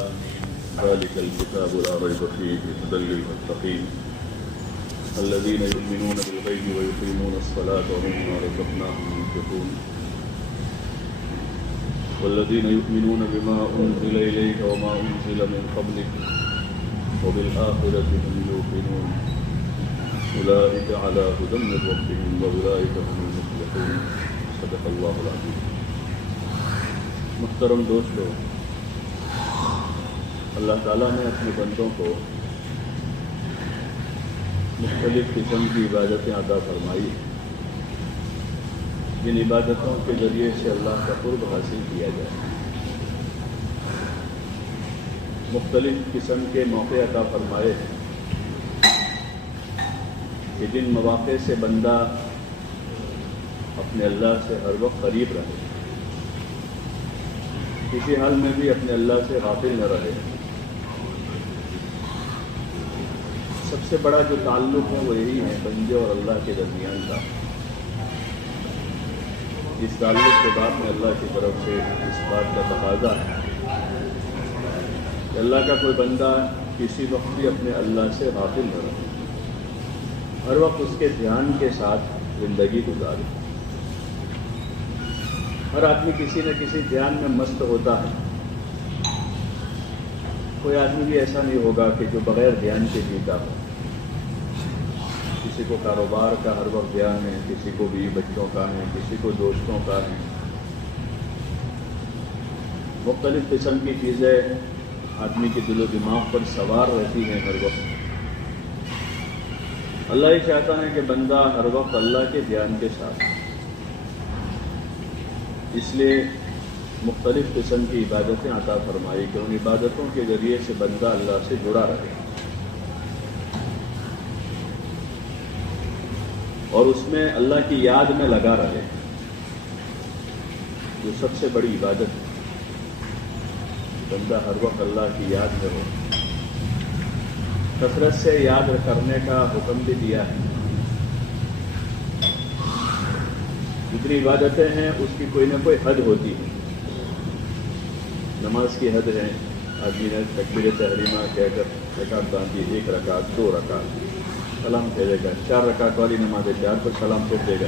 آمين. ذلك الكتاب لا ريب فيه هدى للمتقين الذين يؤمنون بالغيب ويقيمون الصلاة ومما رزقناهم ينفقون والذين يؤمنون بما أنزل إليك وما أنزل من قبلك وبالآخرة هم يوقنون أولئك على هدى من ربهم وأولئك هم المفلحون. صدق اللہ العظیم. محترم دوستو، اللہ تعالیٰ نے اپنے بندوں کو مختلف قسم کی عبادتیں عطا فرمائی، جن عبادتوں کے ذریعے سے اللہ کا قرب حاصل کیا جائے. مختلف قسم کے موقع عطا فرمائے کہ جن مواقع سے بندہ اپنے اللہ سے ہر وقت قریب رہے، کسی حال میں بھی اپنے اللہ سے غافل نہ رہے. سب سے بڑا جو تعلق ہے وہ یہی ہے بندے اور اللہ کے درمیان کا. اس تعلق کے بعد میں اللہ کی طرف سے اس بات کا تقاضا ہے کہ اللہ کا کوئی بندہ کسی وقت بھی اپنے اللہ سے غافل نہ رہے، ہر وقت اس کے دھیان کے ساتھ زندگی گزارے. ہر آدمی کسی نہ کسی دھیان میں مست ہوتا ہے. کوئی آدمی بھی ایسا نہیں ہوگا کہ جو بغیر دھیان کے جیتا ہو. کسی کو کاروبار کا ہر وقت دھیان ہے، کسی کو بیوی بچوں کا ہے، کسی کو دوستوں کا ہے. مختلف قسم کی چیزیں آدمی کے دل و دماغ پر سوار رہتی ہیں ہر وقت. اللہ ہی چاہتا ہے کہ بندہ ہر وقت اللہ کے دھیان کے ساتھ. اس لیے مختلف قسم کی عبادتیں عطا فرمائی کہ ان عبادتوں کے ذریعے سے بندہ اللہ سے جڑا رہے اور اس میں اللہ کی یاد میں لگا رہے، جو سب سے بڑی عبادت ہے. بندہ ہر وقت اللہ کی یاد میں ہو. کثرت سے یاد کرنے کا حکم بھی دیا ہے. جتنی عبادتیں ہیں اس کی کوئی نہ کوئی حد ہوتی ہے. نماز کی حد ہے. آدمی نے تکبیر تحریمہ کہہ کر رکعت باندھی، 1 رکعت 2 رکعت سلام پھیرے گا. 4 رکعت والی نماز ہے، 4 پر سلام پھیر دے گا.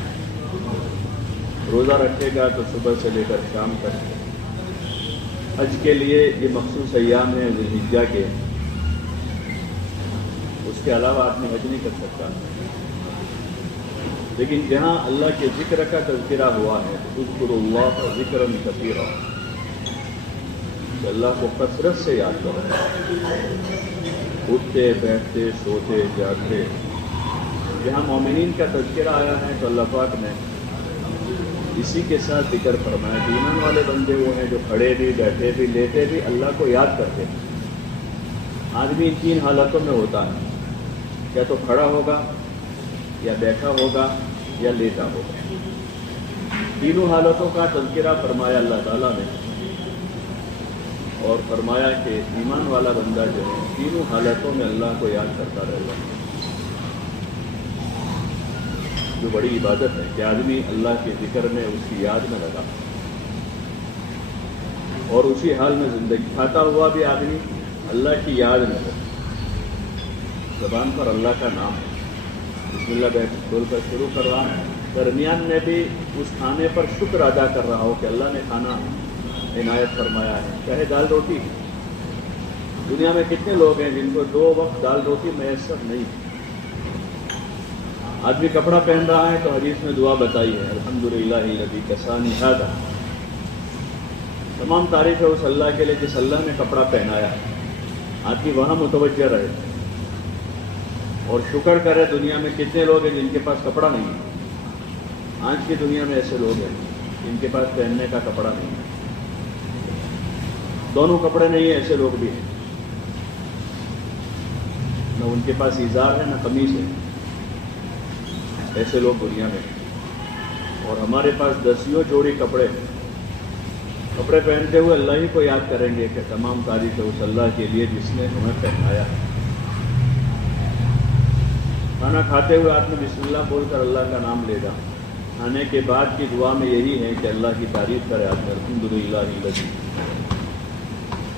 روزہ رکھے گا تو صبح سے لے کر شام تک. حج کے لیے یہ مخصوص ایام ہیں ذی الحجہ کے، اس کے علاوہ آدمی حج نہیں کر سکتا. لیکن جہاں اللہ کے ذکر کا تذکرہ ہوا ہے تو اذکروا اللہ ذکرا کثیرا، کہ اللہ کو کثرت سے یاد کرو. اٹھتے بیٹھتے سوتے جاگتے. جہاں مومنین کا تذکرہ آیا ہے تو اللہ پاک نے اسی کے ساتھ ذکر فرمایا کہ ایمان والے بندے وہ ہیں جو کھڑے بھی بیٹھے بھی لیٹے بھی اللہ کو یاد کرتے ہیں. آدمی ان 3 حالتوں میں ہوتا ہے، یا تو کھڑا ہوگا یا بیٹھا ہوگا یا لیٹا ہوگا. تینوں حالتوں کا تذکرہ فرمایا اللہ تعالیٰ نے اور فرمایا کہ ایمان والا بندہ جو ہے تینوں حالتوں میں اللہ کو یاد کرتا رہے گا. جو بڑی عبادت ہے کہ آدمی اللہ کے ذکر میں اس کی یاد میں لگا اور اسی حال میں زندگی. کھاتا ہوا بھی آدمی اللہ کی یاد میں ہو، زبان پر اللہ کا نام ہے، بسم اللہ بیٹھ بول کر شروع کر رہا ہے، درمیان میں بھی اس کھانے پر شکر ادا کر رہا ہو کہ اللہ نے کھانا عنایت فرمایا ہے، چاہے دال روٹی. دنیا میں کتنے لوگ ہیں جن کو 2 وقت دال روٹی میسر نہیں. آدمی کپڑا پہن رہا ہے تو حدیث میں دعا بتائی ہے، الحمدللہ الذی کسانی ھذا. تمام تعریف ہے اس اللہ کے لیے جس اللہ نے کپڑا پہنایا. آدمی وہاں متوجہ رہے اور شکر کرے. دنیا میں کتنے لوگ ہیں جن کے پاس کپڑا نہیں ہے. آج کی دنیا میں ایسے لوگ ہیں جن کے پاس پہننے کا کپڑا نہیں ہے. دونوں کپڑے نہیں ہیں ایسے لوگ بھی ہیں. نہ ان کے پاس ازار ہے نہ قمیص ہے. ایسے لوگ دنیا میں ہیں. اور ہمارے پاس 10 جوڑی کپڑے پہنتے ہوئے اللہ ہی کو یاد کریں گے کہ تمام تعریف ہے اس اللہ کے لیے جس نے ہمیں پہنایا. کھانا کھاتے ہوئے آدمی بسم اللہ بول کر اللہ کا نام لے گا. کھانے کے بعد کی دعا میں یہی ہے کہ اللہ کی تعریف کرے آدمی، الحمدللہ الذی.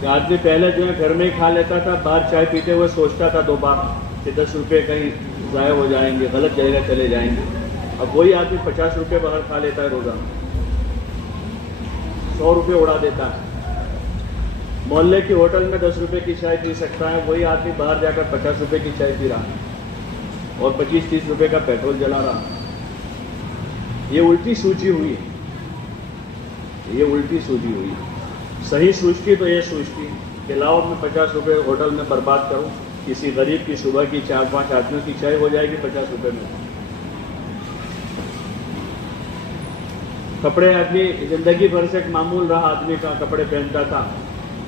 کہ آدمی پہلے جو ہے گھر میں ہی کھا لیتا تھا، باہر چائے پیتے ہوئے سوچتا تھا 2 بار کہ 10 روپے کہیں ضائع ہو جائیں گے، غلط جگہ چلے جائیں گے۔ اب وہی آدمی 50 روپے باہر کھا لیتا ہے روزانہ، 100 روپے اڑا دیتا ہے۔ محلے کی ہوٹل میں 10 روپے کی چائے پی سکتا ہے، وہی آدمی باہر جا کر 50 روپے کی چائے پی رہا ہے اور 25-30 روپے کا پیٹرول جلا رہا ہے۔ یہ الٹی سوچی ہوئی ہے، یہ الٹی سوچی ہوئی ہے۔ صحیح سوچتی تو یہ سوچتی کہ لاؤ میں 50 روپے ہوٹل میں برباد کروں، کسی غریب کی صبح کی 4-5 آدمیوں کی چائے ہو جائے گی 50 روپے میں۔ کپڑے آدمی زندگی بھر سے ایک معمول رہا، آدمی کا کپڑے پہنتا تھا،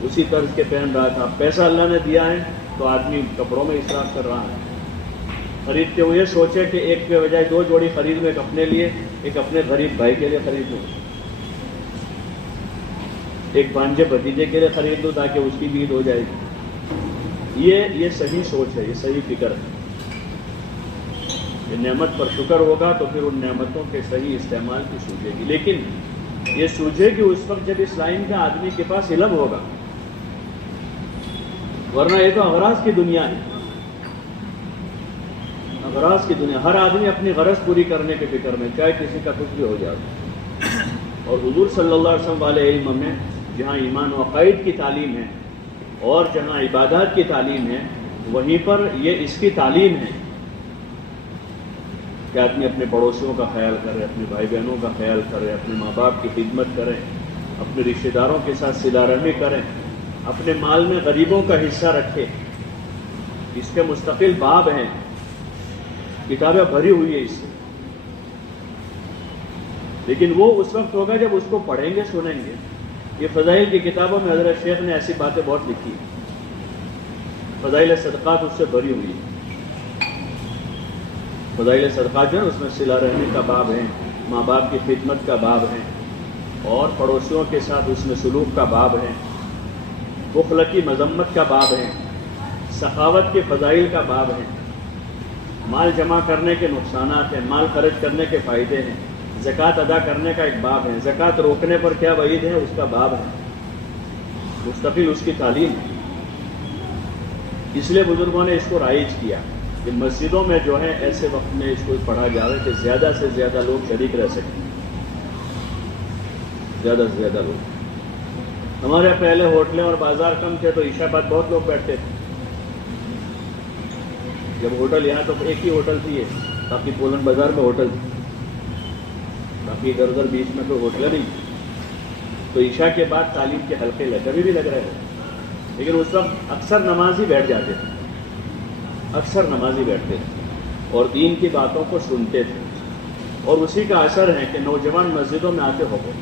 اسی طرز کے پہن رہا تھا۔ پیسہ اللہ نے دیا ہے تو آدمی کپڑوں میں اسراف کر رہا ہے۔ خریدتے ہوئے سوچے کہ ایک کے بجائے 2 جوڑی خرید لوں، ایک اپنے لیے، ایک اپنے غریب بھائی کے لیے خرید لوں، ایک بھانجے بھتیجے کے لیے خرید لوں تاکہ اس کی بھی عید ہو جائے گی۔ یہ صحیح سوچ ہے، یہ صحیح فکر ہے کہ نعمت پر شکر ہوگا تو پھر ان نعمتوں کے صحیح استعمال کی سوچے گی۔ لیکن یہ سوچے کہ اس وقت جب اس لائن کا آدمی کے پاس علم ہوگا، ورنہ یہ تو اغراض کی دنیا ہے، اغراض کی دنیا۔ ہر آدمی اپنی غرض پوری کرنے کے فکر میں، چاہے کسی کا کچھ بھی ہو جائے۔ اور حضور صلی اللہ علیہ وسلم والے علم میں جہاں ایمان و عقائد کی تعلیم ہے اور جہاں عبادات کی تعلیم ہے، وہیں پر یہ اس کی تعلیم ہے کہ آدمی اپنے پڑوسیوں کا خیال کرے، اپنے بھائی بہنوں کا خیال کرے، اپنے ماں باپ کی خدمت کرے، اپنے رشتہ داروں کے ساتھ صلہ رحمی کریں، اپنے مال میں غریبوں کا حصہ رکھے۔ اس کے مستقل باب ہیں، کتابیں بھری ہوئی ہے اس سے، لیکن وہ اس وقت ہوگا جب اس کو پڑھیں گے، سنیں گے۔ یہ فضائل کی کتابوں میں حضرت شیخ نے ایسی باتیں بہت لکھی، فضائل صدقات اس سے بھری ہوئی ہے۔ فضائل صدقات جو ہے اس میں صلہ رحمی کا باب ہے، ماں باپ کی خدمت کا باب ہے، اور پڑوسیوں کے ساتھ اس میں سلوک کا باب ہے، بخل کی مذمت کا باب ہے، سخاوت کے فضائل کا باب ہے، مال جمع کرنے کے نقصانات ہیں، مال خرچ کرنے کے فائدے ہیں، زکوٰۃ ادا کرنے کا ایک باب ہے، زکوٰۃ روکنے پر کیا وعید ہے اس کا باب ہے، مستقل اس کی تعلیم ہے۔ اس لیے بزرگوں نے اس کو رائج کیا کہ مسجدوں میں جو ہے ایسے وقت میں اس کو پڑھا جائے کہ زیادہ سے زیادہ لوگ شریک رہ سکیں، زیادہ سے زیادہ لوگ۔ ہمارے پہلے ہوٹلیں اور بازار کم تھے تو عشاء بعد بہت لوگ بیٹھتے تھے۔ جب ہوٹل یہاں تو ایک ہی ہوٹل تھی، باقی پولن بازار میں ہوٹل تھی، باقی ادھر ادھر بیچ میں تو ہوٹل نہیں، تو عشاء کے بعد تعلیم کے حلقے کبھی بھی لگ رہے تھے، لیکن اس وقت اکثر نمازی بیٹھ جاتے تھے، اکثر نمازی بیٹھتے تھے اور دین کی باتوں کو سنتے تھے، اور اسی کا اثر ہے کہ نوجوان مسجدوں میں آتے ہو گئے۔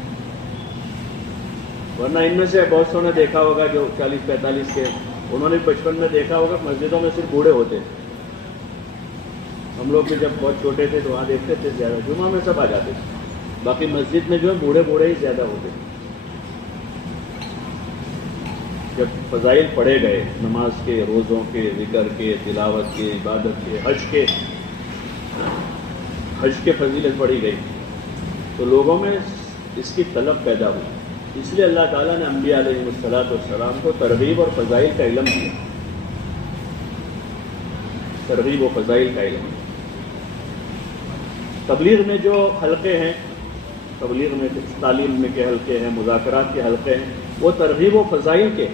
ورنہ ان میں سے بہت سو نے دیکھا ہوگا جو 40-45 کے، انہوں نے بچپن میں دیکھا ہوگا مسجدوں میں صرف بوڑھے ہوتے تھے۔ ہم لوگ بھی جب بہت چھوٹے تھے تو وہاں دیکھتے تھے زیادہ، جمعہ میں سب آ جاتے تھے، باقی مسجد میں جو ہے بوڑھے بوڑھے ہی زیادہ ہوتے تھے۔ جب فضائل پڑھے گئے نماز کے، روزوں کے، ذکر کے، تلاوت کے، عبادت کے، حج کے فضیلت پڑھی گئی تو لوگوں میں اس کی طلب پیدا ہوئی۔ اس لیے اللہ تعالیٰ نے انبیاء علیہ السلام کو ترغیب اور فضائل کا علم دیا، ترغیب و فضائل کا علم۔ تبلیغ میں جو حلقے ہیں، تبلیغ میں تعلیم میں کے حلقے ہیں، مذاکرات کے حلقے ہیں، وہ ترغیب و فضائل کے،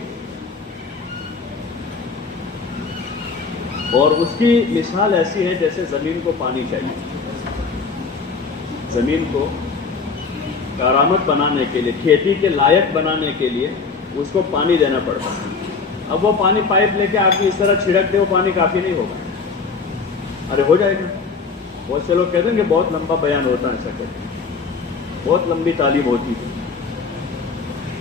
اور اس کی مثال ایسی ہے جیسے زمین کو پانی چاہیے۔ زمین کو کارآمد بنانے کے لیے، کھیتی کے لائق بنانے کے لیے اس کو پانی دینا پڑتا ہے۔ اب وہ پانی پائپ لے کے آدمی اس طرح چھڑک دے، وہ پانی کافی نہیں ہوگا، ارے ہو جائے گا۔ بہت سے لوگ کہتے ہیں کہ بہت لمبا بیان ہوتا ہے، ایسا کہتے ہیں، بہت لمبی تعلیم ہوتی ہے۔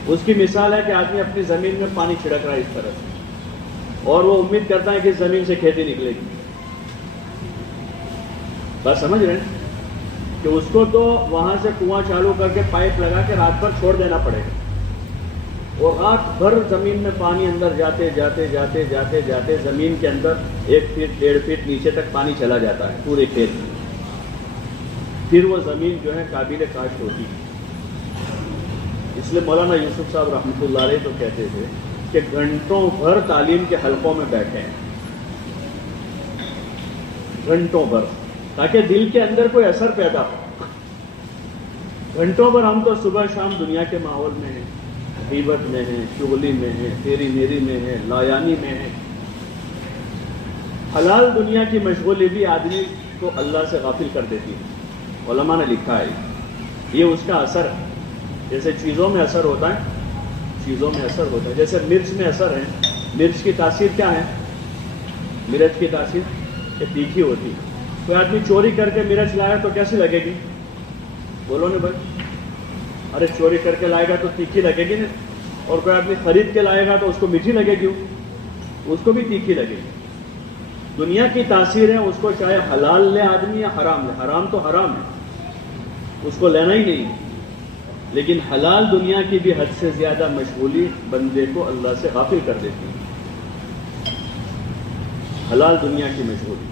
اس کی مثال ہے کہ آدمی اپنی زمین میں پانی چھڑک رہا ہے اس طرح سے، اور وہ امید کرتا ہے کہ اس زمین سے کھیتی نکلے گی۔ بات سمجھ رہے ہیں کہ اس کو تو وہاں سے کنواں چالو کر کے پائپ لگا کے رات بھر چھوڑ دینا پڑے گا، اور رات بھر زمین میں پانی اندر جاتے جاتے جاتے جاتے جاتے زمین کے اندر 1 فٹ 1.5 فٹ نیچے تک پانی چلا جاتا ہے پورے کھیت میں۔ پھر وہ زمین جو ہے قابل کاشت ہوتی ہے۔ اس لیے مولانا یوسف صاحب رحمۃ اللہ علیہ تو کہتے تھے کہ گھنٹوں بھر تعلیم کے حلقوں میں بیٹھے ہیں، گھنٹوں بھر، تاکہ دل کے اندر کوئی اثر پیدا ہو۔ گھنٹوں بھر ہم تو صبح شام دنیا کے ماحول میں ہیں، غیبت میں ہیں، چغلی میں ہیں، تیری میری میں ہیں، لایانی میں ہیں۔ حلال دنیا کی مشغولی بھی آدمی کو اللہ سے غافل کر دیتی ہے۔ علماء نے لکھا ہے یہ اس کا اثر ہے، جیسے چیزوں میں اثر ہوتا ہے، چیزوں میں اثر ہوتا ہے، جیسے مرچ میں اثر ہے۔ مرچ کی تاثیر کیا ہے؟ مرچ کی تاثیر کہ تیکھی ہوتی ہے۔ کوئی آدمی چوری کر کے مرچ لایا تو کیسی لگے گی؟ بولو نا بھائی، ارے چوری کر کے لائے گا تو تیکھی لگے گی نا، اور کوئی آدمی خرید کے لائے گا تو اس کو میٹھی لگے گی، اس کو بھی تیکھی لگے گی۔ دنیا کی تاثیر ہے، اس کو چاہے حلال لے آدمی یا حرام لے، حرام تو حرام ہے، اس کو لینا ہی نہیں، لیکن حلال دنیا کی بھی حد سے زیادہ مشغولی بندے کو اللہ سے غافل کر دیتی ہے۔ حلال دنیا کی مشغولی،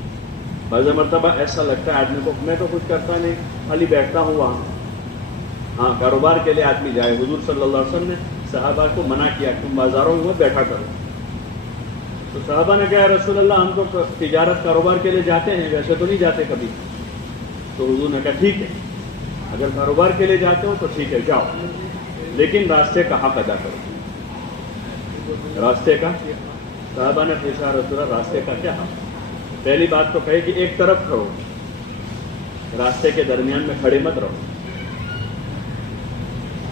بعض مرتبہ ایسا لگتا ہے آدمی کو میں تو کچھ کرتا نہیں، خالی بیٹھتا ہوں وہاں۔ ہاں، کاروبار کے لیے آدمی جائے، حضور صلی اللہ علیہ وسلم نے صحابہ کو منع کیا تم بازاروں میں بیٹھا کرو، تو صحابہ نے کہا رسول اللہ ہم تو تجارت کاروبار کے لیے جاتے ہیں، ویسے تو نہیں جاتے کبھی۔ تو حضور نے کہا ٹھیک ہے، اگر کاروبار کے لیے جاتے ہو تو ٹھیک ہے جاؤ، لیکن راستے کا حق ادا کرو۔ راستے کا، صحابہ نے پوچھا رسول اللہ راستے کا کیا حق؟ پہلی بات تو کہے کہ ایک طرف کھڑو، راستے کے درمیان میں کھڑے مت رہو،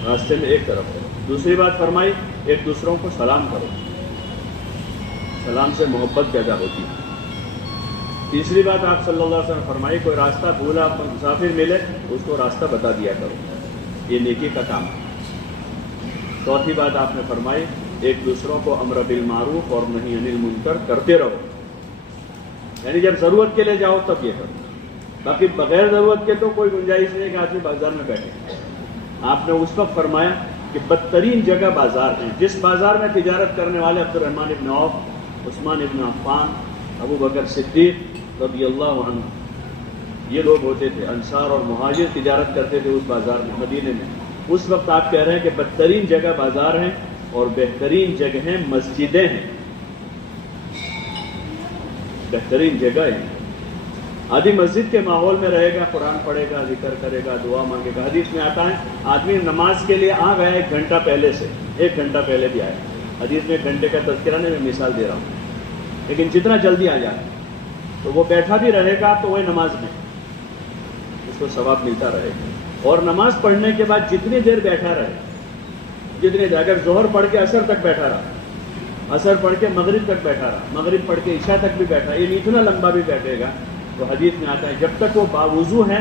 راستے میں ایک طرف کرو۔ دوسری بات فرمائی ایک دوسروں کو سلام کرو، سلام سے محبت پیدا ہوتی ہے۔ تیسری بات آپ صلی اللہ علیہ وسلم فرمائی کوئی راستہ بھولا مسافر ملے اس کو راستہ بتا دیا کرو، یہ نیکی کا کام ہے۔ چوتھی بات آپ نے فرمائی ایک دوسروں کو امر بالمعروف اور نہی عن المنکر کرتے رہو، یعنی جب ضرورت کے لیے جاؤ تب یہ کرو، باقی بغیر ضرورت کے تو کوئی گنجائش نہیں کہ آدمی بازار میں بیٹھے۔ آپ نے اس وقت فرمایا کہ بدترین جگہ بازار ہیں، جس بازار میں تجارت کرنے والے عبد الرحمن ابن عوف، عثمان ابن عفان، ابو بکر صدیق رضی اللہ عنہ، یہ لوگ ہوتے تھے، انصار اور مہاجر تجارت کرتے تھے اس بازار میں، مدینے میں۔ اس وقت آپ کہہ رہے ہیں کہ بدترین جگہ بازار ہیں اور بہترین جگہیں مسجدیں ہیں، بہترین جگہ ہے۔ آدمی مسجد کے ماحول میں رہے گا، قرآن پڑھے گا، ذکر کرے گا، دعا مانگے گا۔ حدیث میں آتا ہے آدمی نماز کے لیے آ گیا 1 گھنٹہ پہلے سے، 1 گھنٹہ پہلے بھی آیا، حدیث میں 1 گھنٹے کا تذکرہ نہیں، میں مثال دے رہا ہوں، لیکن جتنا جلدی آ جائے تو وہ بیٹھا بھی رہے گا تو وہ نماز میں اس کو ثواب ملتا رہے گا۔ اور نماز پڑھنے کے بعد جتنی دیر بیٹھا رہے، جتنی دیر، اگر ظہر پڑھ کے عصر تک بیٹھا رہا، عصر پڑھ کے مغرب تک بیٹھا رہا، مغرب پڑھ کے عشاء تک بھی بیٹھا، یہ اتنا لمبا بھی بیٹھے گا تو حدیث میں آتا ہے جب تک وہ باوضو ہے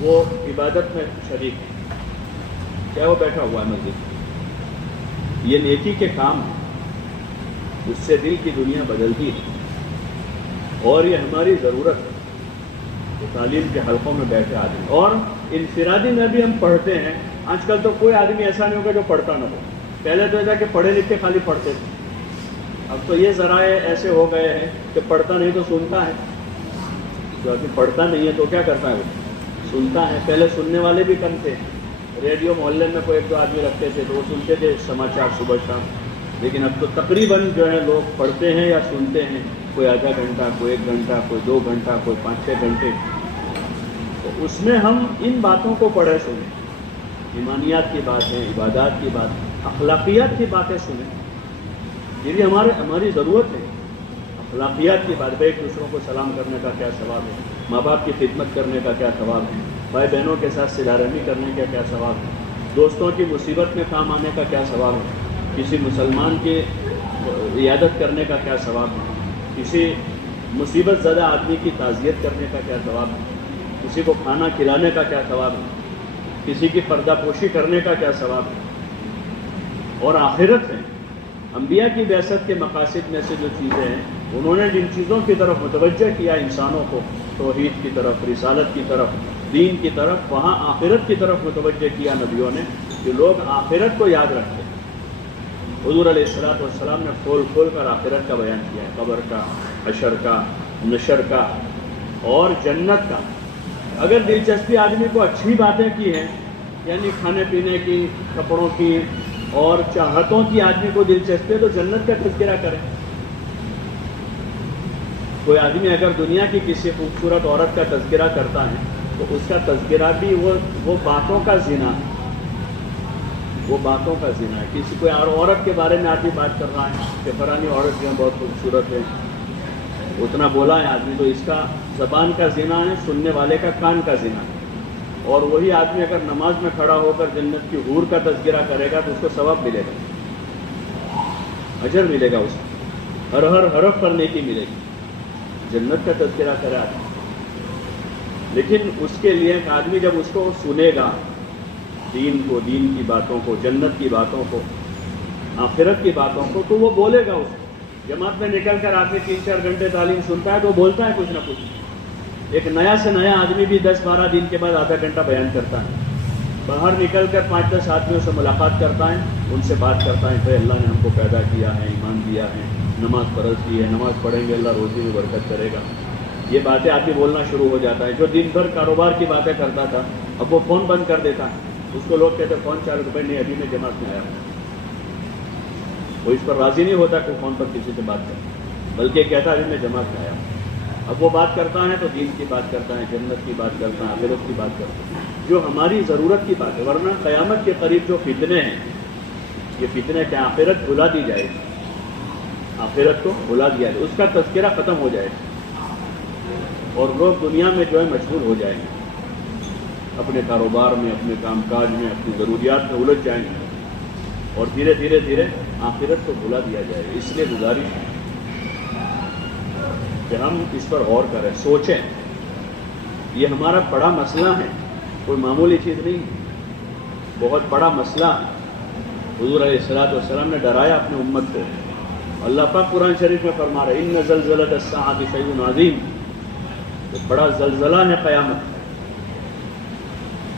وہ عبادت میں شریک ہے، کیا وہ بیٹھا ہوا ہے مسجد۔ یہ نیکی کے کام ہے، اس سے دل کی دنیا بدلتی ہے، اور یہ ہماری ضرورت ہے کہ تعلیم کے حلقوں میں بیٹھے آدمی، اور انفرادی میں بھی ہم پڑھتے ہیں۔ آج کل تو کوئی آدمی ایسا نہیں ہوگا جو پڑھتا نہ ہو، پہلے تو ایسا کہ پڑھے لکھے خالی پڑھتے تھے، اب تو یہ ذرائع ایسے ہو گئے ہیں کہ پڑھتا نہیں تو سنتا ہے، جو آدمی پڑھتا نہیں ہے تو کیا کرتا ہے، وہ سنتا ہے۔ پہلے سننے والے بھی کم تھے، ریڈیو محلے میں کوئی 1-2 آدمی رکھتے تھے تو وہ سنتے تھے سماچار صبح شام، لیکن اب تو تقریباً جو ہے لوگ پڑھتے ہیں یا سنتے ہیں، کوئی آدھا گھنٹہ، کوئی 1 گھنٹہ، کوئی 2 گھنٹہ، کوئی 5-6 گھنٹے۔ تو اس میں ہم ان باتوں کو پڑھے سنیں، ایمانیات کی باتیں، عبادات کی بات، اخلاقیات کی باتیں سنیں، یہ ہماری ضرورت ہے۔ اخلاقیات کی بات، ایک دوسروں کو سلام کرنے کا کیا ثواب ہے، ماں باپ کی خدمت کرنے کا کیا ثواب ہے، بھائی بہنوں کے ساتھ صلہ رحمی کرنے کا کیا ثواب ہے، دوستوں کی مصیبت میں کام آنے کا کیا ثواب ہے، کسی مسلمان کی عیادت کرنے کا کیا ثواب ہے، کسی مصیبت زدہ آدمی کی تعزیت کرنے کا کیا ثواب ہے، کسی کو کھانا کھلانے کا کیا ثواب ہے، کسی کی پردہ پوشی کرنے کا کیا ثواب ہے، اور آخرت ہے۔ انبیاء کی بعثت کے مقاصد میں سے جو چیزیں ہیں، انہوں نے جن چیزوں کی طرف متوجہ کیا انسانوں کو، توحید کی طرف، رسالت کی طرف، دین کی طرف، وہاں آخرت کی طرف متوجہ کیا نبیوں نے، کہ لوگ آخرت کو یاد رکھتے ہیں۔ حضور علیہ السلام نے کھول کر آخرت کا بیان کیا ہے، قبر کا، حشر کا، نشر کا اور جنت کا۔ اگر دلچسپی آدمی کو اچھی باتیں کی ہیں، یعنی کھانے پینے کی، کپڑوں کی اور چاہتوں کی آدمی کو دلچسپی ہے تو جنت کا تذکرہ کریں. کوئی آدمی اگر دنیا کی کسی خوبصورت عورت کا تذکرہ کرتا ہے تو اس کا تذکرہ بھی وہ باتوں کا زنا ہے، وہ باتوں کا زنا ہے. کسی کوئی عورت کے بارے میں آدمی بات کر رہا ہے کہ فلانی عورت جو ہے بہت خوبصورت ہے، اتنا بولا ہے آدمی، تو اس کا زبان کا زنا ہے، سننے والے کا کان کا زنا ہے. اور وہی آدمی اگر نماز میں کھڑا ہو کر جنت کی حور کا تذکرہ کرے گا تو اس کو ثواب ملے گا، اجر ملے گا، اس کو ہر حرف پر نیکی ملے گی. جنت کا تذکرہ کرے آدمی. لیکن اس کے لیے ایک آدمی جب اس کو سنے گا، دین کو، دین کی باتوں کو، جنت کی باتوں کو، آخرت کی باتوں کو، تو وہ بولے گا. اس کو جماعت میں نکل کر آدمی 3-4 گھنٹے تعلیم سنتا ہے تو بولتا ہے کچھ نہ کچھ. ایک نیا سے نیا آدمی بھی 10-12 دن کے بعد آدھا گھنٹہ بیان کرتا ہے. باہر نکل کر 5-10 آدمیوں سے ملاقات کرتا ہے، ان سے بات کرتا ہے کہ اللہ نے ہم کو پیدا کیا ہے، ایمان دیا ہے، نماز فرض کی ہے، نماز پڑھیں گے اللہ روزی میں برکت کرے گا. یہ باتیں آدمی بولنا شروع ہو جاتا ہے. جو دن بھر کاروبار کی باتیں کرتا تھا اب وہ فون بند کر دیتا ہے. اس کو لوگ کہتے ہیں فون چالو تو نہیں، ابھی میں جماعت میں آیا ہوں. وہ اس پر راضی نہیں ہوتا کہ فون پر کسی سے بات کرے، بلکہ کہتا ہے ابھی میں جماعت میں آیا ہوں. اب وہ بات کرتا ہے تو دین کی بات کرتا ہے، جنت کی بات کرتا ہے، آخرت کی بات کرتا ہے، جو ہماری ضرورت کی بات ہے. ورنہ قیامت کے قریب جو فتنے ہیں، یہ فتنے کہ آخرت بھلا دی جائے گی، آخرت کو بھلا دیا جائے، اس کا تذکرہ ختم ہو جائے گا اور لوگ دنیا میں جو ہے مشغول ہو جائیں گے، اپنے کاروبار میں، اپنے کام کاج میں، اپنی ضروریات میں الجھ جائیں گے اور دھیرے دھیرے دھیرے آخرت کو بھلا دیا جائے گا. اس لیے گزارش ہے کہ ہم اس پر غور کریں، سوچیں. یہ ہمارا بڑا مسئلہ ہے، کوئی معمولی چیز نہیں، بہت بڑا مسئلہ ہے. حضور علیہ الصلوۃ والسلام نے ڈرایا اپنے امت کو. اللہ پاک قرآن شریف میں فرما رہے ان زلزلۃ الساعۃ شیء عظیم، بڑا زلزلہ ہے قیامت.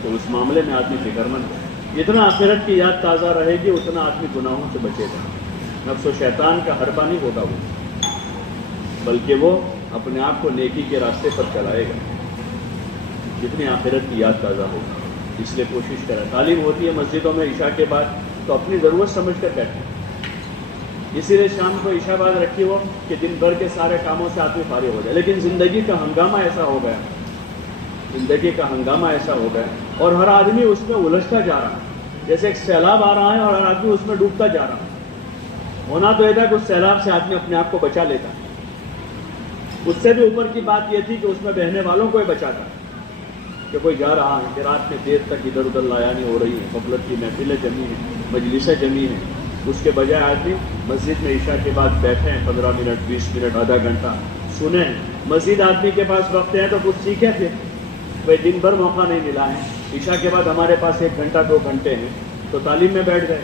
تو اس معاملے میں آدمی فکر مند ہے. جتنا آخرت کی یاد تازہ رہے گی اتنا آدمی گناہوں سے بچے گا. نفس و شیطان کا حربہ نہیں ہوگا وہ، بلکہ وہ اپنے آپ کو نیکی کے راستے پر چلائے گا جتنی آخرت کی یاد تازہ ہوگی. اس لیے کوشش کریں. تعلیم ہوتی ہے مسجدوں میں عشاء کے بعد تو اپنی ضرورت سمجھ کر بیٹھیں. اسی لیے شام کو عشاء بعد رکھی ہو کہ دن بھر کے سارے کاموں سے آدمی فارغ ہو جائے. لیکن زندگی کا ہنگامہ ایسا ہو گیا، زندگی کا ہنگامہ ایسا ہو گیا اور ہر آدمی اس میں الجھتا جا رہا ہے. جیسے ایک سیلاب آ رہا ہے اور ہر آدمی اس میں ڈوبتا جا رہا ہے. ہونا تو یہ تھا کہ اس سیلاب سے آدمی اپنے آپ کو بچا لیتا. اس سے بھی اوپر کی بات یہ تھی کہ اس میں بہنے والوں کو ہی بچاتا کہ کوئی جا رہا ہے کہ رات میں دیر تک ادھر ادھر لایانی ہو رہی ہے، غفلت کی محفلیں جمی ہیں، مجلسیں جمی ہیں. اس کے بجائے آدمی مسجد میں عشاء کے بعد بیٹھیں 15 منٹ 20 منٹ آدھا گھنٹہ سنیں. مزید آدمی کے پاس وقت ہے تو کچھ سیکھیں. پھر بھائی دن بھر موقع نہیں ملا ہے، عشاء کے بعد ہمارے پاس 1 گھنٹہ 2 گھنٹے ہیں تو تعلیم میں بیٹھ گئے.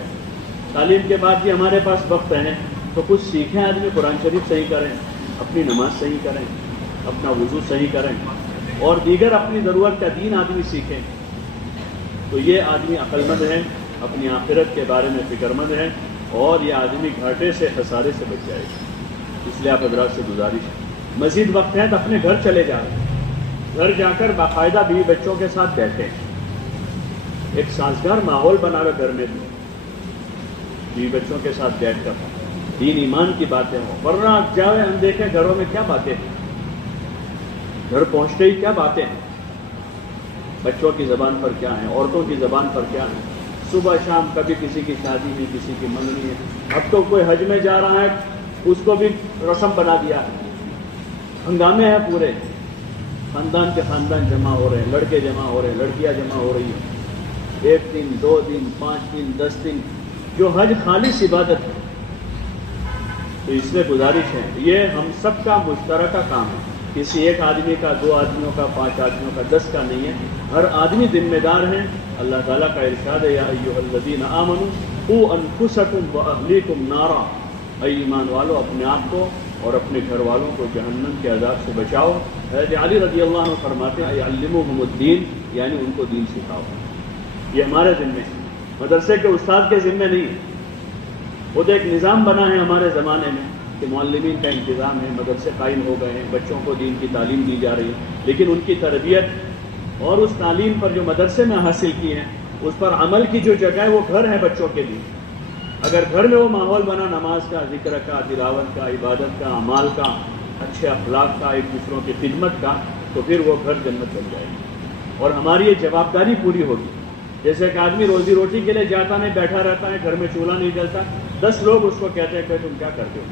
تعلیم کے بعد بھی ہمارے پاس وقت ہے تو کچھ سیکھیں. آدمی قرآن شریف صحیح کریں، اپنی نماز صحیح کریں، اپنا وضو صحیح کریں اور دیگر اپنی ضرورت کا دین آدمی سیکھیں. تو یہ آدمی عقل مند ہے، اپنی آخرت کے بارے میں فکر مند ہے اور یہ آدمی گھاٹے سے خسارے سے بچ جائے گا. اس لیے آپ حضرات سے گزارش ہے مزید وقت ہے تو اپنے گھر چلے جائیں. گھر جا کر باقاعدہ بیوی بچوں کے ساتھ بیٹھیں، ایک سازگار ماحول بناوے گھر میں بھی، بیوی بچوں کے ساتھ بیٹھ کر دین ایمان کی باتیں ہوں. ورنہ آپ جاوے ہم دیکھیں گھروں میں کیا باتیں ہیں، گھر پہنچتے ہی کیا باتیں ہیں، بچوں کی زبان پر کیا ہیں، عورتوں کی زبان پر کیا ہیں. صبح شام کبھی کسی کی شادی ہے، کسی کی منگنی ہے. اب تو کوئی حج میں جا رہا ہے اس کو بھی رسم بنا دیا ہے. ہنگامے ہیں پورے، خاندان کے خاندان جمع ہو رہے ہیں، لڑکے جمع ہو رہے ہیں، لڑکیاں جمع ہو رہی ہیں. 1 دن 2 دن 5 دن 10 دن جو حج خالص عبادت ہے. تو اس میں گزارش ہے یہ ہم سب کا مشترکہ کام ہے. کسی ایک آدمی کا، 2 آدمیوں کا، 5 آدمیوں کا، 10 کا نہیں ہے. ہر آدمی ذمہ دار ہے. اللہ تعالیٰ کا ارشاد ہے یا ایھا الذین آمنوا قوا انفسکم واہلیکم نارا، اے ایمان والو اپنے آپ کو اور اپنے گھر والوں کو جہنم کے عذاب سے بچاؤ. حضرت علی رضی اللہ عنہ فرماتے ہیں علموہم الدین، یعنی ان کو دین سکھاؤ. یہ ہمارے ذمے ہے، مدرسے کے استاد کے ذمے نہیں ہے. وہ تو ایک نظام بنا ہے ہمارے زمانے میں کہ معلمین کا انتظام ہے، مدرسے قائم ہو گئے ہیں، بچوں کو دین کی تعلیم دی جا رہی ہے. لیکن ان کی تربیت اور اس تعلیم پر جو مدرسے میں حاصل کی ہے اس پر عمل کی جو جگہ ہے وہ گھر ہے بچوں کے لیے. اگر گھر میں وہ ماحول بنا نماز کا، ذکر کا، تلاوت کا، عبادت کا، اعمال کا، اچھے اخلاق کا، ایک دوسروں کی خدمت کا، تو پھر وہ گھر جنت بن جائے گی اور ہماری یہ جوابداری پوری ہوگی۔ جیسے کہ آدمی روزی روٹی کے لیے جاتا نہیں، بیٹھا رہتا ہے، گھر میں چولہا نہیں جلتا، 10 لوگ اس کو کہتے ہیں کہ تم کیا کرتے ہو۔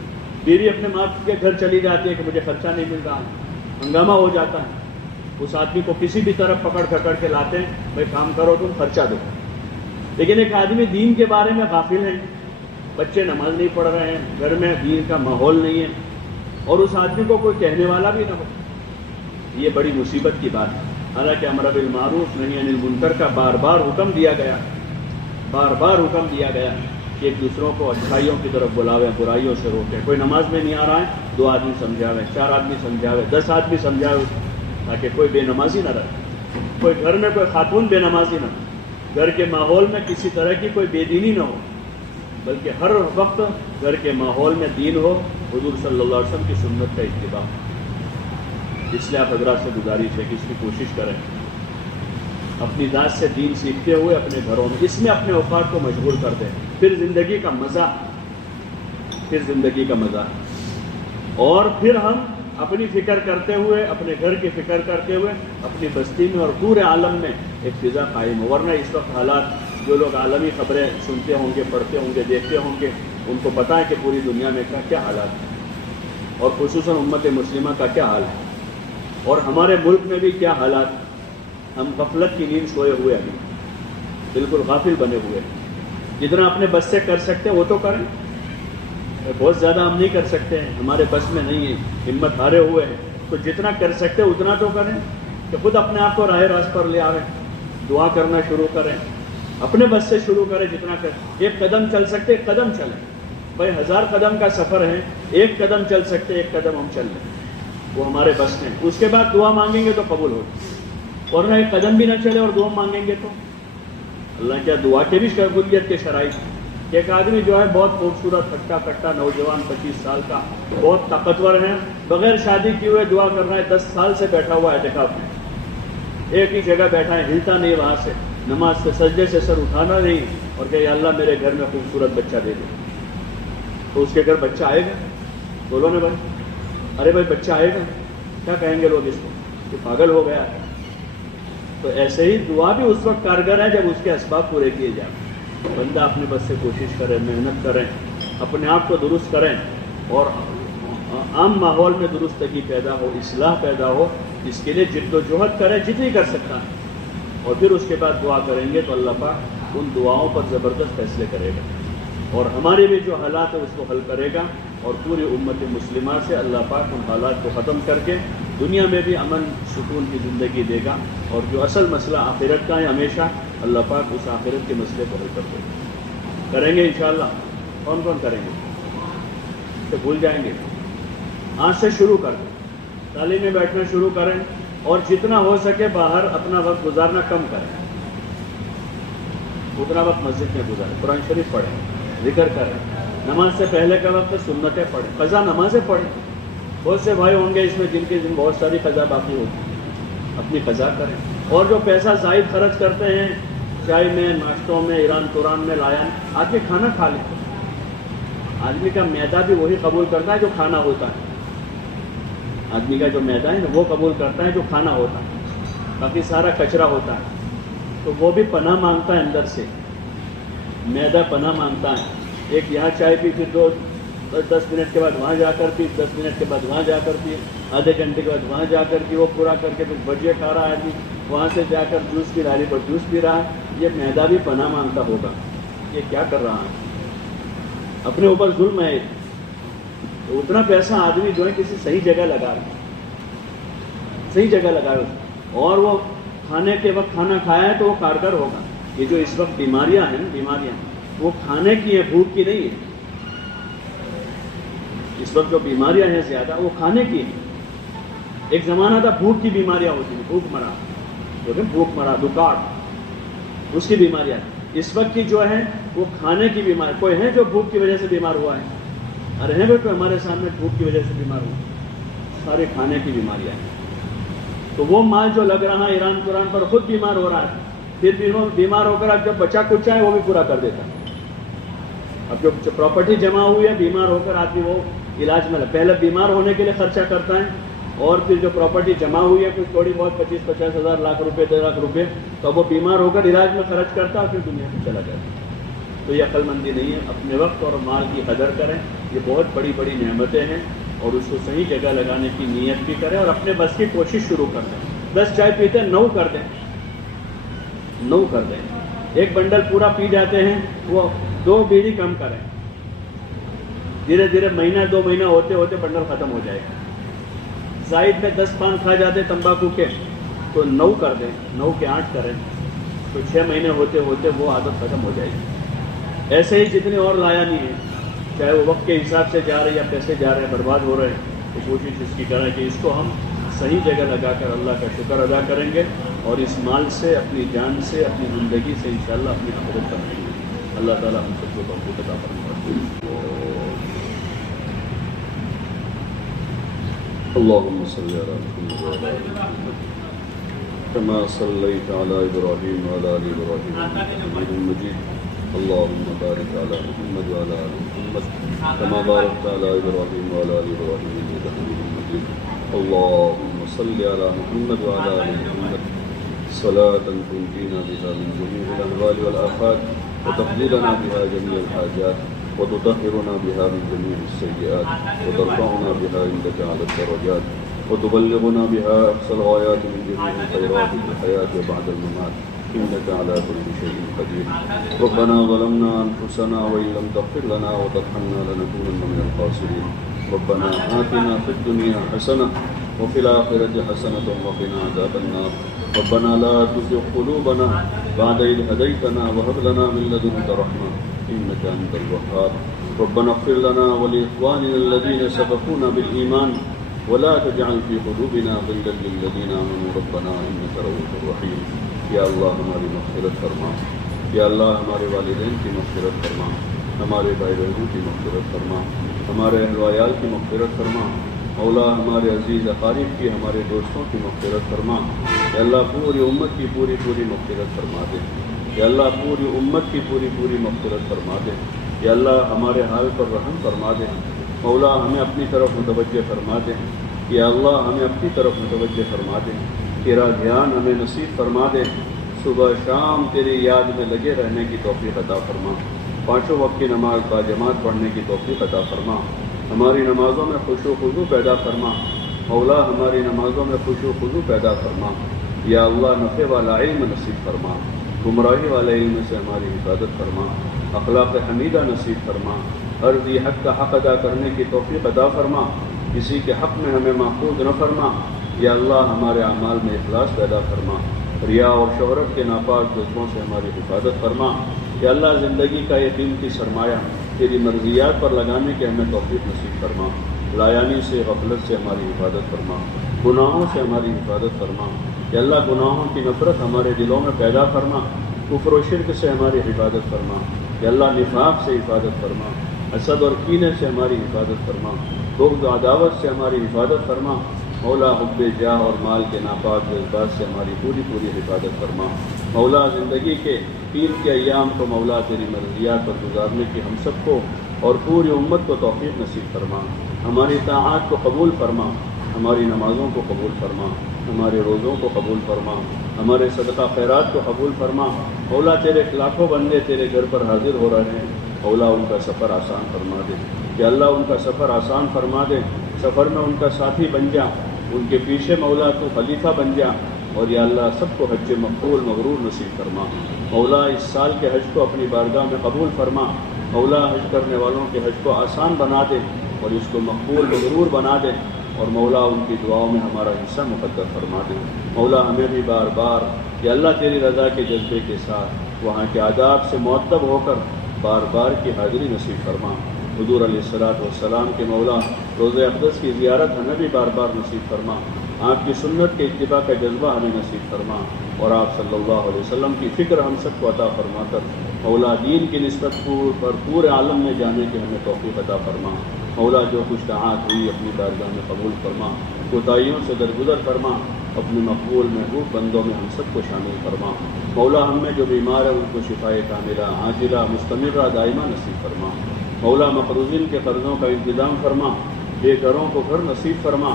بیوی اپنے ماں کے گھر چلی جاتی ہے کہ مجھے خرچہ نہیں مل رہا، ہنگامہ ہو جاتا ہے، اس آدمی کو کسی بھی طرف پکڑ کے لاتے ہیں، بھائی کام کرو، تم خرچہ دو۔ لیکن ایک آدمی دین کے بارے میں غافل ہے، بچے نماز نہیں پڑھ رہے ہیں، گھر میں دین کا ماحول نہیں ہے، اور اس آدمی کو کوئی کہنے والا بھی نہ ہو، یہ بڑی مصیبت کی بات ہے۔ حالانکہ امر بالمعروف نہی عن المنکر کا بار بار حکم دیا گیا، بار بار حکم دیا گیا کہ ایک دوسروں کو اچھائیوں کی طرف بلاویں، برائیوں سے روکیں۔ کوئی نماز میں نہیں آ رہا ہے، 2 آدمی سمجھاویں، 4 آدمی سمجھاویں، 10 آدمی سمجھاویں، تاکہ کوئی بے نمازی نہ رہے، کوئی گھر میں کوئی خاتون بے نمازی نہ ہو، گھر کے ماحول میں کسی طرح کی کوئی بے دینی نہ ہو، بلکہ ہر وقت گھر کے ماحول میں دین ہو، حضور صلی اللہ علیہ وسلم کی سنت کا اتباع۔ اس لیے آپ حضرات سے گزارش ہے کہ اس کی کوشش کریں، اپنی ذات سے دین سیکھتے ہوئے اپنے گھروں میں اس میں اپنے اوقات کو مشغول کر دیں، پھر زندگی کا مزہ، اور پھر ہم اپنی فکر کرتے ہوئے، اپنے گھر کی فکر کرتے ہوئے اپنی بستی میں اور پورے عالم میں ایک فضا قائم ہو۔ ورنہ اس وقت حالات، جو لوگ عالمی خبریں سنتے ہوں گے، پڑھتے ہوں گے، دیکھتے ہوں گے، ان کو پتہ ہے کہ پوری دنیا میں کیا حالات ہیں، اور خصوصاً امت مسلمہ کا کیا حال ہے، اور ہمارے ملک میں بھی کیا حالات۔ ہم غفلت کی نیند سوئے ہوئے، ابھی بالکل غافل بنے ہوئے۔ جتنا اپنے بس سے کر سکتے ہیں وہ تو کریں، بہت زیادہ ہم نہیں کر سکتے ہیں، ہمارے بس میں نہیں ہے، ہمت ہارے ہوئے ہیں، تو جتنا کر سکتے اتنا تو کریں، کہ خود اپنے آپ کو راہ راست پر لے آویں، دعا کرنا شروع کریں، اپنے بس سے شروع کریں، جتنا ایک قدم چل سکتے ایک قدم چلیں، بھائی 1000 قدم کا سفر ہے، ایک قدم چل سکتے ایک قدم ہم چل لیں، وہ ہمارے بس میں۔ اس کے بعد دعا مانگیں گے تو قبول ہوگی، ورنہ ایک قدم بھی نہ چلے اور دعا مانگیں گے تو اللہ کیا دعا کے بھی قبولیت کے شرائط۔ ایک آدمی جو ہے بہت خوبصورت ہٹا نوجوان 25 سال کا، بہت طاقتور ہے، بغیر شادی کیے ہوئے دعا کر رہا ہے، 10 سال سے بیٹھا ہوا ہے اعتکاف میں، ایک ہی جگہ بیٹھا ہے، ہلتا نہیں وہاں سے، نماز سے سجدے سے سر اٹھانا نہیں، اور کہ یا اللہ میرے گھر میں خوبصورت بچہ دے دے، تو اس کے گھر بچہ آئے گا؟ بولو نا بھائی، ارے بھائی بچہ آئے گا، کیا کہیں گے لوگ اس کو کہ پاگل ہو گیا ہے۔ تو ایسے ہی دعا بھی اس وقت کارگر ہے جب اس کے اسباب پورے کیے جائیں۔ بندہ اپنے بس سے کوشش کرے، محنت کریں، اپنے آپ کو درست کریں، اور عام ماحول میں درستگی پیدا ہو، اصلاح پیدا ہو، اس کے لیے جد و جہد کریں جتنی کر سکتا ہے، اور پھر اس کے بعد دعا کریں گے تو اللہ پاک ان دعاؤں پر زبردست فیصلے کرے گا، اور ہمارے بھی جو حالات ہیں اس کو حل کرے گا، اور پوری امت مسلمہ سے اللہ پاک ان حالات کو ختم کر کے دنیا میں بھی امن سکون کی زندگی دے گا، اور جو اصل مسئلہ آخرت کا ہے ہمیشہ اللہ پاک اس آخرت کے مسئلے کو حل کر دے گا۔ کریں گے انشاءاللہ؟ کون کون کریں گے؟ تو بھول جائیں گے؟ آج سے شروع کر دیں، تعلیم میں بیٹھنا شروع کریں، اور جتنا ہو سکے باہر اپنا وقت گزارنا کم کریں، اتنا وقت مسجد میں گزاریں، قرآن شریف پڑھیں، ذکر کریں، نماز سے پہلے کا وقت سنتیں پڑھیں، قضا نمازیں پڑھیں۔ بہت سے بھائی ہوں گے اس میں جن کی بہت ساری قضا باقی ہوتی ہے، اپنی قضا کریں، اور جو پیسہ زائد خرچ کرتے ہیں چائے میں، ناشتوں میں، ایران قرآن میں لایا، آدمی کھانا کھا لیں، آدمی کا معدہ بھی وہی قبول کرتا ہے جو کھانا ہوتا ہے، آدمی کا جو معدہ ہے نا وہ قبول کرتا ہے جو کھانا ہوتا ہے، باقی سارا کچرا ہوتا ہے، تو وہ بھی پناہ مانگتا ہے اندر سے، معدہ پناہ مانگتا ہے۔ ایک یہاں چائے پی، پھر 10 منٹ کے بعد وہاں جا کر پی، 10 منٹ کے بعد وہاں جا کر پی، آدھے گھنٹے کے بعد وہاں جا کر پی، وہ پورا کر کے پھر بھجیے کھا رہا ہے آدمی، وہاں سے جا کر جوس کی ڈالی پر جوس پی رہا ہے، یہ معدہ بھی پناہ مانگتا ہوگا، یہ کیا کر رہا ہے؟ اپنے اوپر ظلم ہے۔ تو اتنا پیسہ آدمی جو ہے کسی صحیح جگہ لگا رہا ہے، صحیح جگہ لگائے، اور وہ کھانے کے وقت کھانا کھایا ہے تو وہ کارگر ہوگا۔ یہ جو اس وقت بیماریاں ہیں، بیماریاں وہ کھانے کی ہیں، بھوک کی نہیں ہے۔ اس وقت جو بیماریاں ہیں زیادہ وہ کھانے کی ہیں۔ ایک زمانہ تھا بھوک کی بیماریاں ہوتی ہیں، بھوک مرا، بھوک مرا، دکاٹ، اس کی بیماریاں۔ اس وقت کی جو ہے وہ کھانے کی بیماری۔ کوئی ہے جو بھوک کی وجہ سے بیمار ہوا ہے؟ ارے ہیں بیٹو ہمارے سامنے بھوک کی وجہ سے بیمار ہوا، سارے کھانے کی بیماریاں ہیں۔ تو وہ مال جو لگ رہا ہے ایران قرآن پر خود بیمار ہو رہا ہے، پھر بیمار ہو کر اب جب بچا کچا ہے وہ بھی پورا کر دیتا ہے۔ اب جو پراپرٹی جمع ہوئی ہے، بیمار ہو کر آدمی وہ علاج میں پہلے بیمار ہونے کے لیے خرچہ کرتا ہے، اور پھر جو پراپرٹی جمع ہوئی ہے کچھ تھوڑی بہت 25-50 ہزار، لاکھ روپے، 1.5 لاکھ روپے، تو وہ بیمار ہو کر علاج میں خرچ کرتا ہے اور پھر دنیا سے چلا جاتا ہے۔ تو یہ عقل مندی نہیں ہے۔ اپنے وقت اور مال کی قدر کریں، یہ بہت بڑی بڑی نعمتیں ہیں، اور اس کو صحیح جگہ لگانے کی نیت بھی کریں، اور اپنے بس کی کوشش شروع کر دیں۔ 10 چائے پیتے ہیں 9 کر دیں، 9 کر دیں۔ ایک بنڈل پورا پی جاتے ہیں، وہ 2 بیڑی کم کریں، دھیرے دھیرے مہینہ 2 مہینہ ہوتے ہوتے بنڈل ختم ہو جائے گا۔ زائد میں 10 پان کھا جاتے تمباکو کے، تو 9 کر دیں، 9 کے 8 کریں، تو 6 مہینے ہوتے ہوتے وہ عادت ختم ہو جائے گی۔ ایسے ہی جتنے اور لایا نہیں ہے، چاہے وہ وقت کے حساب سے جا رہے ہیں یا پیسے جا رہے ہیں، برباد ہو رہے ہیں، تو کوشش اس کی کریں کہ اس کو ہم صحیح جگہ لگا کر اللہ کا شکر ادا کریں گے، اور اس مال سے، اپنی جان سے، اپنی زندگی سے انشاءاللہ اپنی آخرت کریں گے۔ اللہ تعالیٰ ہم سب کو توفیق عطا فرمائے۔ اللهم صل على محمد وعلى آل محمد كما صليت على إبراهيم وعلى آل إبراهيم إنك حميد مجيد. اللهم بارك على محمد وعلى آل محمد كما باركت على إبراهيم وعلى آل إبراهيم إنك حميد مجيد. اللهم صل على محمد وعلى آل محمد صلاة تنجينا بها من جميع الأهوال والآفات، وتقضي لنا بها جميع الحاجات، وتطهرنا بها من جميع السيئات، وترفعنا بها عندك على الدرجات، وتبلغنا بها أقصى الغايات من جميع الخيرات في الحياة وبعد الممات، إنك على كل شيء قدير. ربنا ظلمنا أنفسنا وإن لم تغفر لنا وترحمنا لنكونن من الخاسرين. ربنا آتنا في الدنيا حسنة وفي الآخرة حسنة وقنا عذاب النار. ربنا لا تزغ قلوبنا بعد إذ هديتنا وهب لنا من لدنك رحمة إنك أنت الوهاب. ربنا اغفر لنا ولإخواننا الذين سبقونا بالإيمان ولا تجعل في قلوبنا غلا للذين آمنوا ربنا إنك رؤوف رحيم. یا اللہ ہماری مغفرت فرما، یا اللہ ہمارے والدین کی مغفرت فرما، ہمارے بھائی بہنوں کی مغفرت فرما، ہمارے اہل و عیال کی مغفرت فرما، مولا ہمارے عزیز اقارب کی، ہمارے دوستوں کی مغفرت فرما۔ یا اللہ پوری امت کی پوری مغفرت فرما دے، یا اللہ پوری امت کی پوری مغفرت فرما دے، یا اللہ ہمارے حال پر رحم فرما دے، مولا ہمیں اپنی طرف متوجہ فرما دے، یا اللہ ہمیں اپنی طرف متوجہ فرما دے، تیرا دھیان ہمیں نصیب فرما دے، صبح شام تیری یاد میں لگے رہنے کی توفیق عطا فرما، 5 وقت کی نماز باجماعت پڑھنے کی توفیق عطا فرما، ہماری نمازوں میں خشوع و خضوع پیدا فرما، مولا ہماری نمازوں میں خشوع و خضوع پیدا فرما، یا اللہ نفع والا علم نصیب فرما، گمراہی والے علم سے ہماری حفاظت فرما، اخلاق حمیدہ نصیب فرما، ہر ذی حق کا حق ادا کرنے کی توفیق عطا فرما، کسی کے حق میں ہمیں محفوظ نہ فرما، یا اللہ ہمارے اعمال میں اخلاص پیدا فرما، ریا اور شہرت کے ناپاک جذبوں سے ہماری حفاظت فرما، یا اللہ زندگی کا یہ قیمتی سرمایہ تیری مرضیات پر لگانے کے ہمیں توفیق نصیب فرما، لایانی سے، غفلت سے ہماری حفاظت فرما، گناہوں سے ہماری حفاظت فرما، یا اللہ گناہوں کی نفرت ہمارے دلوں میں پیدا فرما، کفر و شرک سے ہماری حفاظت فرما، یا اللہ نفاق سے حفاظت فرما، حسد اور کینے سے ہماری حفاظت فرما، بغض و عداوت سے ہماری حفاظت فرما، مولا حب جاہ اور مال کے ناپاک جذبات سے ہماری پوری حفاظت فرما، مولا زندگی کے 3 کے ایام کو مولا تیری مرضیات پر گزارنے کی ہم سب کو اور پوری امت کو توفیق نصیب فرما، ہماری طاعات کو قبول فرما، ہماری نمازوں کو قبول فرما، ہمارے روزوں کو قبول فرما، ہمارے صدقہ خیرات کو قبول فرما، مولا تیرے لاکھوں بندے تیرے گھر پر حاضر ہو رہے ہیں، مولا ان کا سفر آسان فرما دے، کہ اللہ ان کا سفر آسان فرما دے، سفر میں ان کا ساتھی بن جا، ان کے پیچھے مولا تو خلیفہ بن جا، اور یا اللہ سب کو حج مقبول مغرور نصیب فرما، مولا اس سال کے حج کو اپنی بارگاہ میں قبول فرما، مولا حج کرنے والوں کے حج کو آسان بنا دے اور اس کو مقبول مغرور بنا دے، اور مولا ان کی دعاؤں میں ہمارا حصہ مقدر فرما دے، مولا ہمیں بھی بار بار یا اللہ تیری رضا کے جذبے کے ساتھ وہاں کے آداب سے معطب ہو کر بار بار کی حاضری نصیب فرما، حضور علیہ الصلوۃ والسلام کے مولا روضہ اقدس کی زیارت ہمیں بھی بار بار نصیب فرما، آپ کی سنت کے اتباع کا جذبہ ہمیں نصیب فرما، اور آپ صلی اللہ علیہ وسلم کی فکر ہم سب کو عطا فرما کر مولا دین کی نسبت پر پورے عالم میں جانے کی ہمیں توفیق عطا فرما، مولا جو کچھ طاعت ہوئی اپنی بارگاہ میں قبول فرما، کوتاہیوں سے درگزر فرما، اپنے مقبول محبوب بندوں میں ہم سب کو شامل فرما۔ مولا ہم میں جو بیمار ہے ان کو شفائے کاملہ عاجلہ مستمرہ دائمہ نصیب فرما۔ مولا مقروضین کے قرضوں کا انتظام فرما، بے گھروں کو گھر نصیب فرما،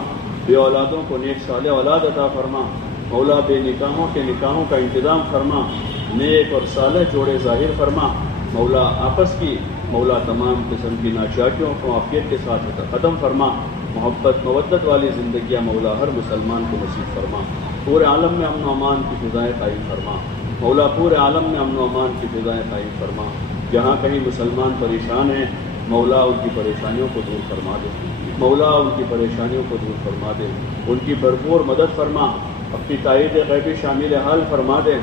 بے اولادوں کو نیک صالح اولاد عطا فرما۔ مولا بے نکاحوں کے نکاحوں کا انتظام فرما، نیک اور صالح جوڑے ظاہر فرما۔ مولا آپس کی مولا تمام قسم کی ناچاکیوں کو عافیت کے ساتھ ختم فرما۔ محبت مودت والی زندگیاں مولا ہر مسلمان کو نصیب فرما۔ پورے عالم میں امن و امان کی فضائیں قائم فرما۔ مولا پورے عالم میں امن و امان کی فضائیں قائم فرما۔ جہاں کہیں مسلمان پریشان ہیں مولا ان کی پریشانیوں کو دور فرما دے، مولا ان کی پریشانیوں کو دور فرما دے، ان کی بھرپور مدد فرما، اپنی تائید غیبی شامل حال فرما دے۔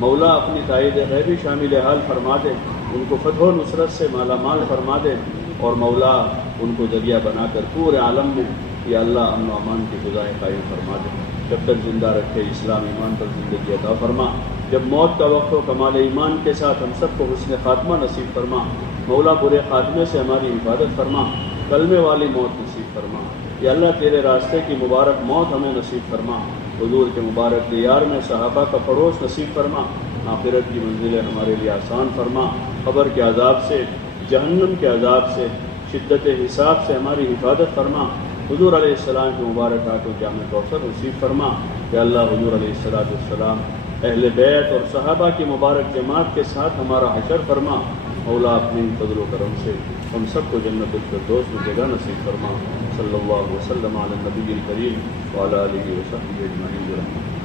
مولا اپنی تائید غیبی شامل حال فرما دے، ان کو فتح و نصرت سے مالا مال فرما دے، اور مولا ان کو ذریعہ بنا کر پورے عالم میں یا اللہ امن و امان کی فضائیں قائم فرما دے۔ جب تک زندہ رکھے اسلام ایمان پر زندگی عطا فرما، جب موت کا وقت ہو کمال ایمان کے ساتھ ہم سب کو حسن خاتمہ نصیب فرما۔ مولا برے خاتمے سے ہماری حفاظت فرما، کلمے والی موت نصیب فرما۔ یا اللہ تیرے راستے کی مبارک موت ہمیں نصیب فرما، حضور کے مبارک دیار میں صحابہ کا پڑوس نصیب فرما، آخرت کی منزلیں ہمارے لیے آسان فرما، قبر کے عذاب سے، جہنم کے عذاب سے، شدت حساب سے ہماری حفاظت فرما۔ حضور علیہ السلام کے مبارک ہاتھوں جامع کوثر نصیب فرما۔ یا اللہ حضور علیہ السلام اہل بیت اور صحابہ کی مبارک جماعت کے ساتھ ہمارا حشر فرما۔ مولا اپنے فضل و کرم سے ہم سب کو جنت الفردوس میں جگہ نصیب فرما۔ صلی اللہ وسلم علی النبی الکریم وعلی آلہ وصحبہ اجمعین برحمتہ۔